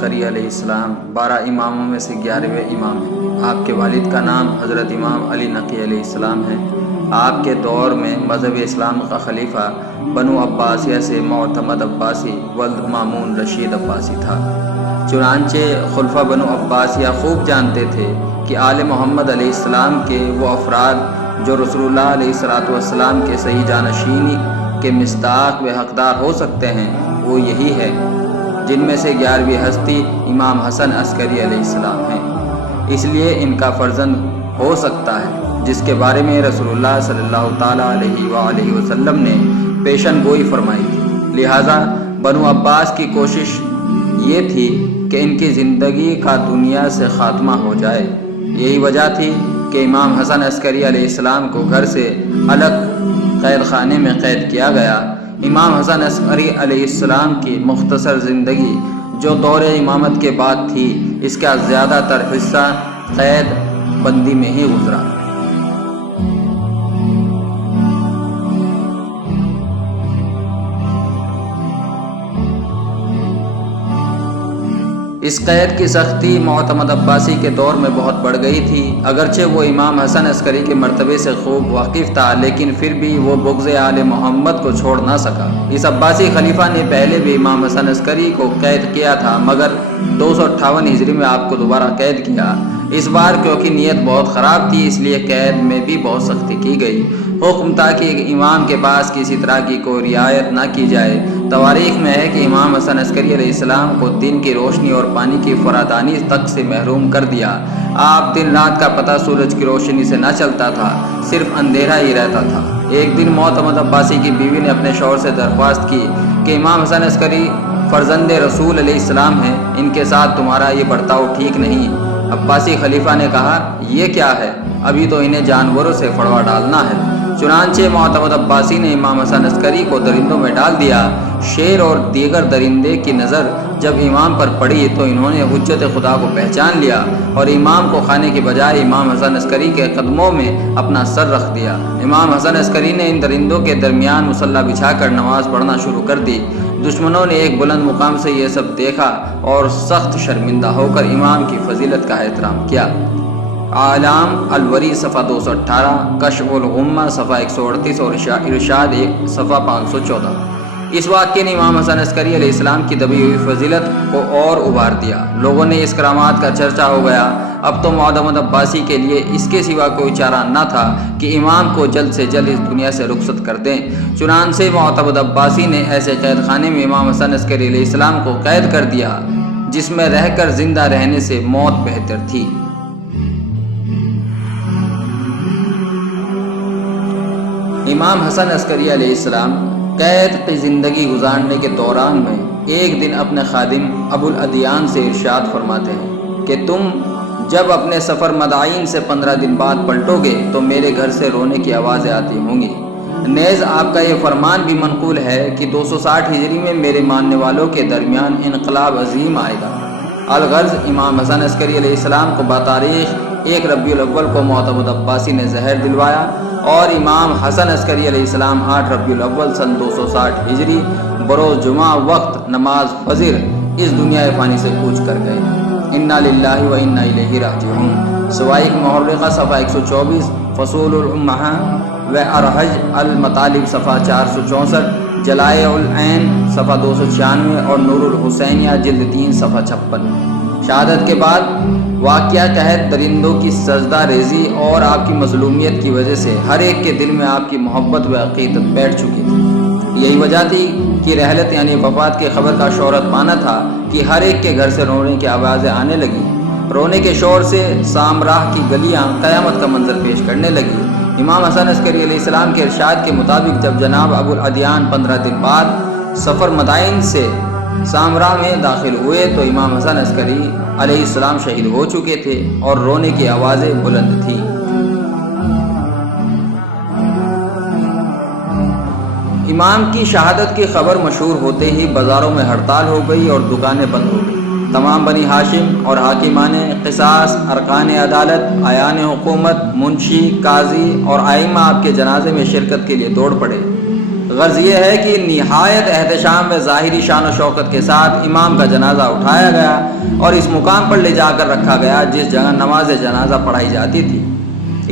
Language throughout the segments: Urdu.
عسکری علیہ السلام 12 اماموں میں سے 11ویں امام ہیں۔ آپ کے والد کا نام حضرت امام علی نقی علیہ السلام ہے۔ آپ کے دور میں مذہب اسلام کا خلیفہ بنو عباسیہ سے معتمد عباسی ولد مامون رشید عباسی تھا۔ چنانچہ خلفاء بنو عباسیہ خوب جانتے تھے کہ آل محمد علیہ السلام کے وہ افراد جو رسول اللہ علیہ السلام کے صحیح جانشینی کے مستحق و حقدار ہو سکتے ہیں وہ یہی ہے، جن میں سے 11ویں ہستی امام حسن عسکری علیہ السلام ہیں۔ اس لیے ان کا فرزند ہو سکتا ہے، جس کے بارے میں رسول اللہ صلی اللہ تعالیٰ علیہ وآلہ وسلم نے پیشن گوئی فرمائی تھی۔ لہٰذا بنو عباس کی کوشش یہ تھی کہ ان کی زندگی کا دنیا سے خاتمہ ہو جائے۔ یہی وجہ تھی کہ امام حسن عسکری علیہ السلام کو گھر سے الگ قید خانے میں قید کیا گیا۔ امام حسن عسکری علیہ السلام کی مختصر زندگی جو دور امامت کے بعد تھی، اس کا زیادہ تر حصہ قید بندی میں ہی گزرا۔ اس قید کی سختی معتمد عباسی کے دور میں بہت بڑھ گئی تھی۔ اگرچہ وہ امام حسن عسکری کے مرتبے سے خوب واقف تھا، لیکن پھر بھی وہ بغض آل محمد کو چھوڑ نہ سکا۔ اس عباسی خلیفہ نے پہلے بھی امام حسن عسکری کو قید کیا تھا، مگر 258 ہجری میں آپ کو دوبارہ قید کیا۔ اس بار کیونکہ نیت بہت خراب تھی، اس لیے قید میں بھی بہت سختی کی گئی۔ حکم تھا کہ امام کے پاس کسی طرح کی کوئی رعایت نہ کی جائے۔ تواریخ میں ہے کہ امام حسن عسکری علیہ السلام کو دن کی روشنی اور پانی کی فراوانی تک سے محروم کر دیا۔ آپ دن رات کا پتہ سورج کی روشنی سے نہ چلتا تھا، صرف اندھیرا ہی رہتا تھا۔ ایک دن معتمد عباسی کی بیوی نے اپنے شوہر سے درخواست کی کہ امام حسن عسکری فرزند رسول علیہ السلام ہیں، ان کے ساتھ تمہارا یہ برتاؤ ٹھیک نہیں۔ عباسی خلیفہ نے کہا، یہ کیا ہے؟ ابھی تو انہیں جانوروں سے پھڑوا ڈالنا ہے۔ چنانچہ معتمد عباسی نے امام حسن عسکری کو درندوں میں ڈال دیا۔ شیر اور دیگر درندے کی نظر جب امام پر پڑی تو انہوں نے حجت خدا کو پہچان لیا اور امام کو کھانے کے بجائے امام حسن عسکری کے قدموں میں اپنا سر رکھ دیا۔ امام حسن عسکری نے ان درندوں کے درمیان مصلی بچھا کر نماز پڑھنا شروع کر دی۔ دشمنوں نے ایک بلند مقام سے یہ سب دیکھا اور سخت شرمندہ ہو کر امام کی فضیلت کا احترام کیا۔ اعلام الوری صفحہ 218، کشف الغمہ صفحہ 138 اور ارشاد صفحہ 514۔ اس واقعے نے امام حسن عسکری علیہ السلام کی دبی ہوئی فضیلت کو اور ابھار دیا۔ لوگوں نے اس کرامات کا چرچا ہو گیا۔ اب تو معتمد عباسی کے لیے اس کے سوا کوئی چارہ نہ تھا کہ امام کو جلد سے جلد اس دنیا سے رخصت کر دیں۔ چنانچہ معتمد عباسی نے ایسے قید خانے میں امام حسن عسکری علیہ السلام کو قید کر دیا جس میں رہ کر زندہ رہنے سے موت بہتر تھی۔ امام حسن عسکری علیہ السلام قید کی زندگی گزارنے کے دوران میں ایک دن اپنے خادم ابو الادیان سے ارشاد فرماتے ہیں کہ تم جب اپنے سفر مدائن سے 15 دن بعد پلٹو گے تو میرے گھر سے رونے کی آوازیں آتی ہوں گی۔ نیز آپ کا یہ فرمان بھی منقول ہے کہ 260 ہجری میں میرے ماننے والوں کے درمیان انقلاب عظیم آئے گا۔ الغرض امام حسن عسکری علیہ السلام کو بتاریخ 1 ربیع الاول کو معتمد عباسی نے زہر دلوایا اور امام حسن عسکری علیہ السلام 8 ربیع الاول سن 260 ہجری بروز جمعہ وقت نماز فجر اس دنیا فانی سے کوچ کر گئے۔ انا للہ و انا الیہ راجعون۔ سوائق محرقہ صفحہ 124، فصول الامہا و ارحج المطالب صفحہ 464، جلائے العین صفحہ 296 اور نور الحسینیہ جلد 3 صفحہ 56۔ شہادت کے بعد واقعہ قحط درندوں کی سجدہ ریزی اور آپ کی مظلومیت کی وجہ سے ہر ایک کے دل میں آپ کی محبت و عقیدت بیٹھ چکی تھی۔ یہی وجہ تھی کہ رحلت یعنی وفات کی خبر کا شہرت پانا تھا کہ ہر ایک کے گھر سے رونے کی آوازیں آنے لگی۔ رونے کے شور سے سامراہ کی گلیاں قیامت کا منظر پیش کرنے لگی۔ امام حسن عسکری علیہ السلام کے ارشاد کے مطابق جب جناب ابو الادیان 15 دن بعد سفر مدائن سے سامراہ میں داخل ہوئے تو امام حسن عسکری علیہ السلام شہید ہو چکے تھے اور رونے کی آوازیں بلند تھیں۔ امام کی شہادت کی خبر مشہور ہوتے ہی بازاروں میں ہڑتال ہو گئی اور دکانیں بند ہو گئی۔ تمام بنی ہاشم اور حاکمان قصاص، ارکان عدالت، آیان حکومت، منشی، قاضی اور ائمہ آپ کے جنازے میں شرکت کے لیے دوڑ پڑے۔ غرض یہ ہے کہ نہایت احتشام و ظاہری شان و شوکت کے ساتھ امام کا جنازہ اٹھایا گیا اور اس مقام پر لے جا کر رکھا گیا جس جگہ نماز جنازہ پڑھائی جاتی تھی۔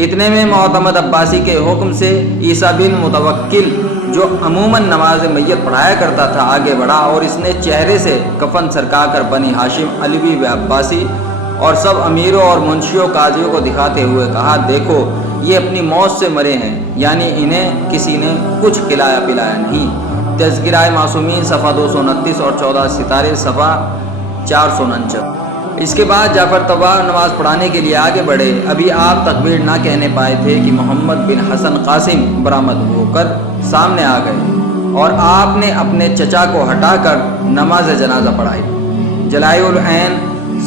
اتنے میں معتمد عباسی کے حکم سے عیسیٰ بن متوکل جو عموماً نماز میت پڑھایا کرتا تھا آگے بڑھا اور اس نے چہرے سے کفن سرکا کر بنی ہاشم، علوی و عباسی اور سب امیروں اور منشیوں قاضیوں کو دکھاتے ہوئے کہا، دیکھو یہ اپنی موت سے مرے ہیں، یعنی انہیں کسی نے کچھ کھلایا پلایا نہیں۔ تذکرہ معصومین صفحہ 229 اور 14 ستارے صفحہ 449۔ اس کے بعد جعفر طبع نماز پڑھانے کے لیے آگے بڑھے۔ ابھی آپ تکبیر نہ کہنے پائے تھے کہ محمد بن حسن قاسم برآمد ہو کر سامنے آ گئے اور آپ نے اپنے چچا کو ہٹا کر نماز جنازہ پڑھائی۔ جلائے العین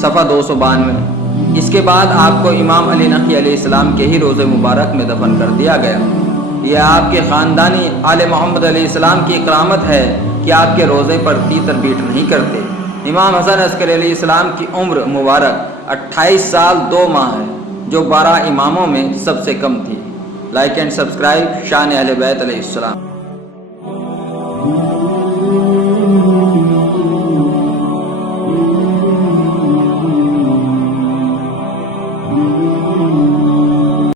صفحہ 292۔ اس کے بعد آپ کو امام علی نقی علیہ السلام کے ہی روضہ مبارک میں دفن کر دیا گیا۔ یہ آپ کے خاندانی آل محمد علیہ السلام کی کرامت ہے کہ آپ کے روضے پر تیتر بیٹ نہیں کرتے۔ امام حسن عسکری علیہ السلام کی عمر مبارک 28 سال 2 ماہ ہے، جو 12 اماموں میں سب سے کم تھی۔ لائک اینڈ سبسکرائب شان اہل بیت علیہ السلام۔